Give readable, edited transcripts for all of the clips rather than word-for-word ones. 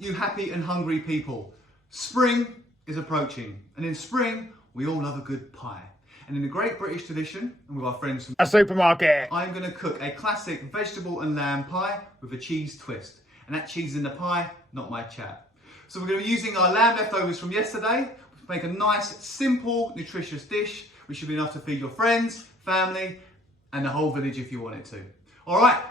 you happy and hungry people. Spring is approaching, and in spring, we all love a good pie. And in a great British tradition, and with our friends from a supermarket, I'm going to cook a classic vegetable and lamb pie with a cheese twist. And that cheese in the pie, not my chap. So we're going to be using our lamb leftovers from yesterday to make a nice, simple, nutritious dish, which should be enough to feed your friends, family, and the whole village if you want it to. All right,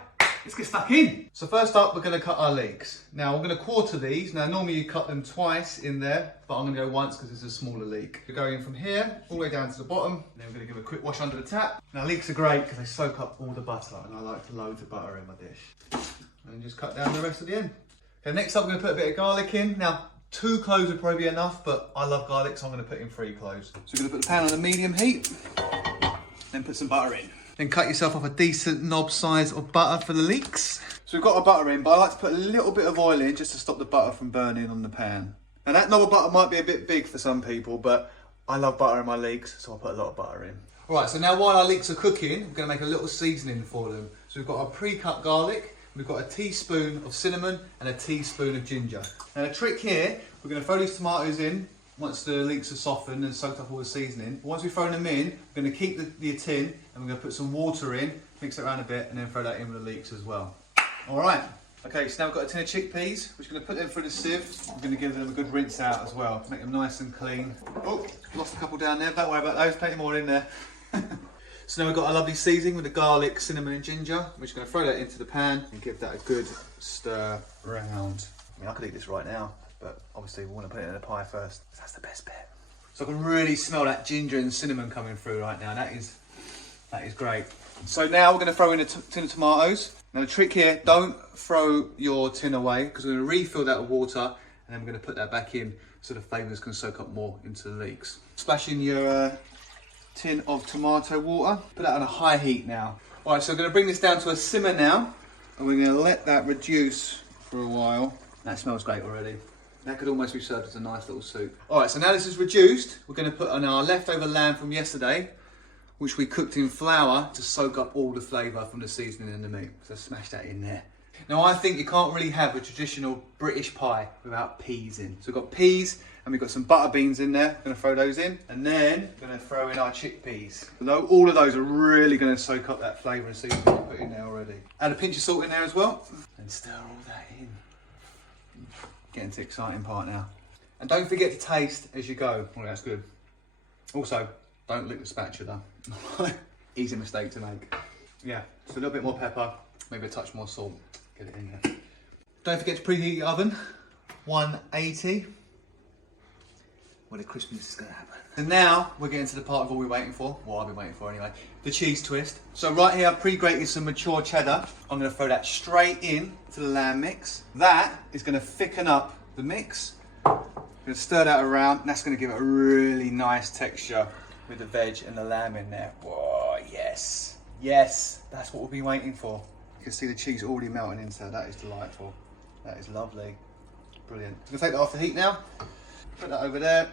let's get stuck in. So first up, we're going to cut our leeks. Now we're going to quarter these. Now normally you cut them twice in there, but I'm going to go once because it's a smaller leek. We're going from here all the way down to the bottom. Then we're going to give a quick wash under the tap. Now leeks are great because they soak up all the butter, and I like to load the butter in my dish. And just cut down the rest of the end. Okay, next up we're going to put a bit of garlic in. Now 2 cloves would probably be enough, but I love garlic, so I'm going to put in 3 cloves. So we're going to put the pan on a medium heat, then put some butter in. Then cut yourself off a decent knob size of butter for the leeks. So we've got our butter in, but I like to put a little bit of oil in just to stop the butter from burning on the pan. Now that knob of butter might be a bit big for some people, but I love butter in my leeks, so I'll put a lot of butter in. All right, so now while our leeks are cooking, we're going to make a little seasoning for them. So we've got our pre-cut garlic, we've got a teaspoon of cinnamon and a teaspoon of ginger. Now the trick here, we're going to throw these tomatoes in once the leeks are softened and soaked up all the seasoning. Once we've thrown them in, we're going to keep the tin and we're going to put some water in, mix it around a bit, and then throw that in with the leeks as well. All right. Okay, so now we've got a tin of chickpeas. We're just going to put them through the sieve. We're going to give them a good rinse out as well to make them nice and clean. Oh, lost a couple down there. Don't worry about those. Plenty more in there. So now we've got our lovely seasoning with the garlic, cinnamon and ginger. We're just going to throw that into the pan and give that a good stir around. I mean, I could eat this right now, but obviously we want to put it in the pie first. That's the best bit. So I can really smell that ginger and cinnamon coming through right now. That is great. So now we're going to throw in a tin of tomatoes. Now the trick here, don't throw your tin away because we're going to refill that with water and then we're going to put that back in so the flavours can soak up more into the leeks. Splash in your tin of tomato water. Put that on a high heat now. All right, so we're going to bring this down to a simmer now and we're going to let that reduce for a while. That smells great already. That could almost be served as a nice little soup. All right, so now this is reduced, we're going to put on our leftover lamb from yesterday, which we cooked in flour to soak up all the flavour from the seasoning and the meat. So smash that in there. Now I think you can't really have a traditional British pie without peas in. So we've got peas and we've got some butter beans in there. Going to throw those in. And then we're going to throw in our chickpeas. Although all of those are really going to soak up that flavour and seasoning we put in there already. Add a pinch of salt in there as well. And stir all that in. Getting to the exciting part now. And don't forget to taste as you go. Oh, that's good. Also, don't lick the spatula. Easy mistake to make. Yeah, just a little bit more pepper, maybe a touch more salt. Get it in there. Don't forget to preheat your oven. 180. Well, the crispiness is going to happen. And now we're getting to the part of all we're waiting for. Well, I've been waiting for anyway. The cheese twist. So right here, I've pre-grated some mature cheddar. I'm going to throw that straight in to the lamb mix. That is going to thicken up the mix. I'm going to stir that around. And that's going to give it a really nice texture with the veg and the lamb in there. Whoa, yes. Yes, that's what we'll be waiting for. You can see the cheese already melting into that. That is delightful. That is lovely. Brilliant. I'm going to take that off the heat now. Put that over there.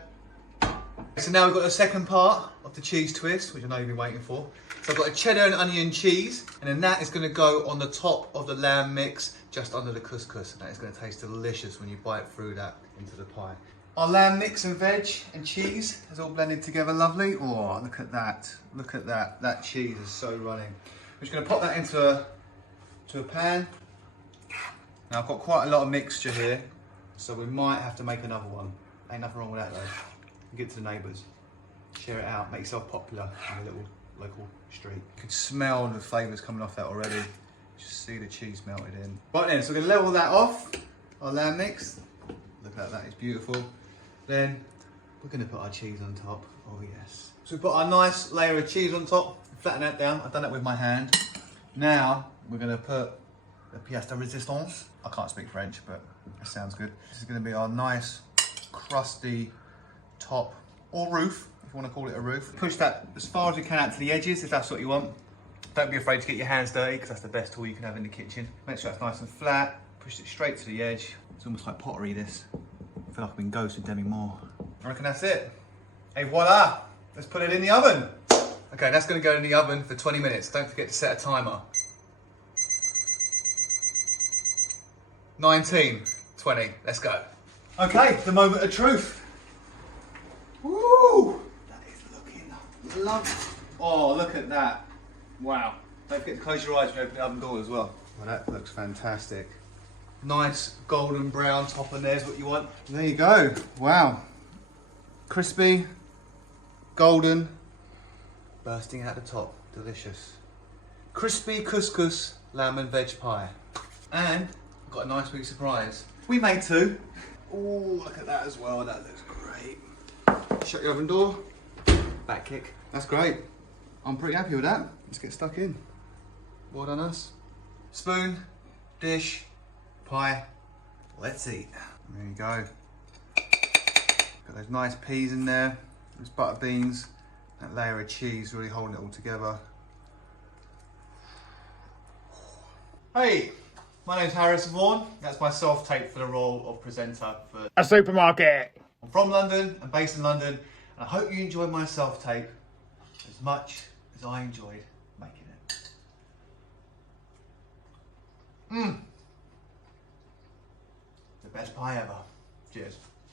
So now we've got the second part of the cheese twist, which I know you've been waiting for. So I've got a cheddar and onion cheese, and then that is going to go on the top of the lamb mix, just under the couscous. And that is going to taste delicious when you bite through that into the pie. Our lamb mix and veg and cheese is all blended together lovely. Oh, look at that. Look at that. That cheese is so running. I'm just going to pop that into a pan. Now I've got quite a lot of mixture here, so we might have to make another one. Ain't nothing wrong with that though. Give it to the neighbours. Share it out. Make yourself popular in a little local street. You can smell the flavours coming off that already. Just see the cheese melted in. Right then, so we're going to level that off. Our lamb mix. Look at that. It's beautiful. Then we're going to put our cheese on top. Oh yes. So we've got our nice layer of cheese on top. Flatten that down. I've done that with my hand. Now we're going to put the pièce de résistance. I can't speak French, but it sounds good. This is going to be our nice crusty top or roof, if you want to call it a roof. Push that as far as you can out to the edges if that's what you want. Don't be afraid to get your hands dirty because that's the best tool you can have in the kitchen. Make sure it's nice and flat. Push it straight to the edge. It's almost like pottery this. I feel like I've been ghosted Demi Moore. I reckon that's it. Hey, voila! Let's put it in the oven. Okay, that's going to go in the oven for 20 minutes. Don't forget to set a timer. 19, 20. Let's go. Okay, the moment of truth. Woo! That is looking lovely. Oh, look at that. Wow. Don't forget to close your eyes when you open the oven door as well. Well, that looks fantastic. Nice golden brown top on there is what you want. There you go. Wow. Crispy, golden, bursting out the top. Delicious. Crispy couscous lamb and veg pie. And I've got a nice big surprise. We made two. Oh, look at that as well. That looks great. Shut your oven door. Back kick. That's great. I'm pretty happy with that. Let's get stuck in. Well done us. Spoon, dish, pie. Let's eat. There you go. Got those nice peas in there. Those butter beans. That layer of cheese really holding it all together. Hey, my name's Harris Vaughan. That's my self-tape for the role of presenter for a supermarket. I'm from London, I'm based in London, and I hope you enjoyed my self-tape as much as I enjoyed making it. The best pie ever. Cheers.